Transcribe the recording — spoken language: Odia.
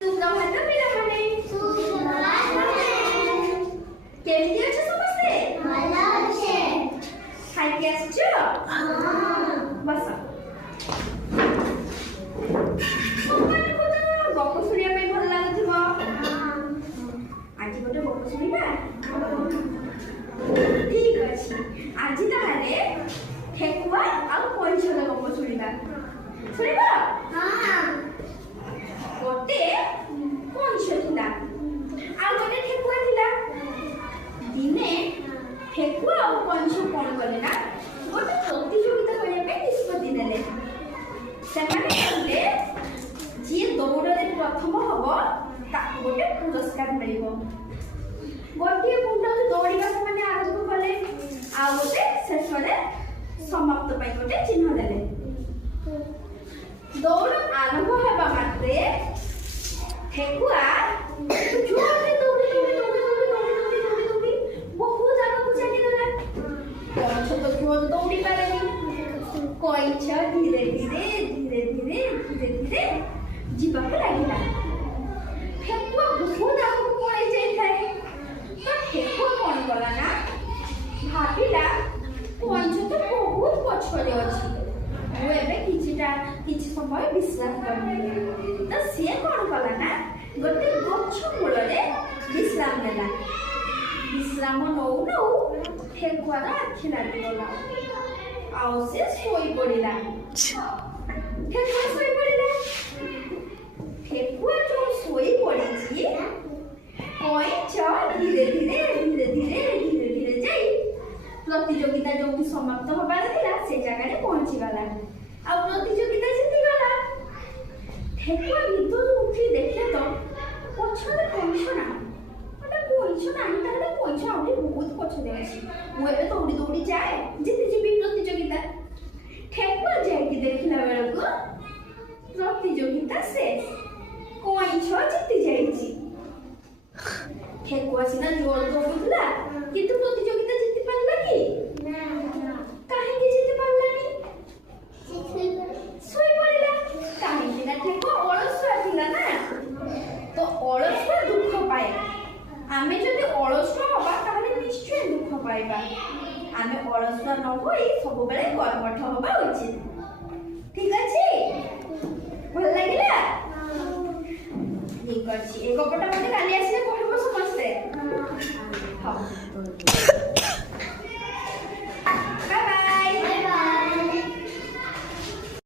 ସୁପ୍ରଭାତ ପିଲାମାନେ। କେମିତି ଅଛ ସମସ୍ତେ? ଖାଇକି ଆସିଛ? ବସ। ତମମାନଙ୍କୁ ତ ଗପ ଶୁଣିବା ପାଇଁ ଭଲ ଲାଗୁଥିବ। ଆଜି ଗୋଟେ ଗପ ଶୁଣିବା? ଠିକ ଅଛି। ଆଜି ତାହେଲେ ଠେକୁଆ ଆଉ କଇଁଛର ଗପ ଶୁଣିବା। ଶୁଣିବ? ଗୋଟେ କଇଁଛ ଥିଲା ଆଉ ଗୋଟେ ଠେକୁଆ ଥିଲା। ଦିନେ ଠେକୁଆ ଆଉ କଇଁଛ କଣ କଲେ ନା ଗୋଟେ ପ୍ରତିଯୋଗିତା କରିବା ପାଇଁ ନିଷ୍ପତ୍ତି ନେଲେ। ସେମାନେ କହିଲେ ଯିଏ ଦୌଡ଼ରେ ପ୍ରଥମ ହବ ତାକୁ ଗୋଟେ ପୁରସ୍କାର ମିଳିବ। ଗୋଟିଏ ମୁଣ୍ଡରୁ ଦୌଡ଼ିବା ସେମାନେ ଆରମ୍ଭ କଲେ ଆଉ ଗୋଟେ ଶେଷରେ ସମାପ୍ତ ପାଇଁ ଗୋଟେ ଚିହ୍ନ ଦେଲେ। ଦୌଡ଼ ଆରମ୍ଭ ହେବା ମାତ୍ରେ ଠେକୁଆ ଜୋରରେ ଦୌଡ଼ି ବହୁତ ଆଗକୁ ଚାଲିଗଲା। କଇଁଛ ତ ଜୋର ଦୌଡ଼ି ପାରେନି। କଇଁଛ ଧୀରେ ଧୀରେ ଯିବାକୁ ଲାଗିଲା। ଠେକୁଆ ବହୁତ ଆଗକୁ ପଳେଇ ଯାଇଥାଏ। ତ ଠେକୁଆ କଣ କଲା ନା ଭାବିଲା କଇଁଛ ତ ବହୁତ ପଛରେ ଅଛି, ମୁଁ ଏବେ କିଛି ସମୟ ବିଶ୍ରାମ କରିବି। ତ ସିଏ କଣ କଲା ନା ଗୋଟେ ଗଛ ମୂଳରେ ବିଶ୍ରାମ ନେଲା। ବିଶ୍ରାମ ନଉ ନଉ ଠେକୁଆର ଆଖି ଲାଗିଗଲା ଆଉ ସେ ଶୋଇ ପଡ଼ିଲା। ଠେକୁଆ ଯୋଉ ଶୋଇ ପଡ଼ିଛି କଇଁଛ ଧୀରେ ଧୀରେ ଯାଇ ପ୍ରତିଯୋଗିତା ଯୋଉଠି ସମାପ୍ତ ହବାର ଥିଲା ସେ ଜାଗାରେ ପହଞ୍ଚିଗଲା ଆଉ ପ୍ରତିଯୋଗିତା ଜିତିଗଲା। ଠେକୁଆ ନିଦରୁ ଉଠି ଦେଖେ ତ ପଛରେ କଇଁଛ ନାହିଁ। ତାହେଲେ କଇଁଛ ଆହୁରି ବହୁତ ପଛରେ ଅଛି। ମୁଁ ଏବେ ଦୌଡ଼ି ଯାଏ ଜିତିଯିବି ପ୍ରତିଯୋଗିତା। ଠେକୁଆ ଯାଇକି ଦେଖିଲା ବେଳକୁ ପ୍ରତିଯୋଗିତା ଶେଷ, କଇଁଛ ଜିତି ଯାଇଛି। ଠେକୁଆ ସିନା ଜୋର ଦୌଡୁଥିଲା କିନ୍ତୁ ପ୍ରତିଯୋଗିତା ଜିତି ପାରିଲା କି? କାହିଁକି ଜିତି ପାରିଲାନି? ଶୋଇ ପଡ଼ିଲା। କାହିଁକି ନା ଠେକୁଆ ଅଳସୁଆ ଥିଲା ନା। ତ ଅଳସୁଆ ଦୁଃଖ ପାଏ। ଆମେ ଯଦି ଅଳସୁଆ ହବା ତାହେଲେ ନିଶ୍ଚୟ ଦୁଃଖ ପାଇବା। ଆମେ ଅଳସୁଆ ନ ହୋଇ ସବୁବେଳେ କର୍ମଠ ହବା ଉଚିତ।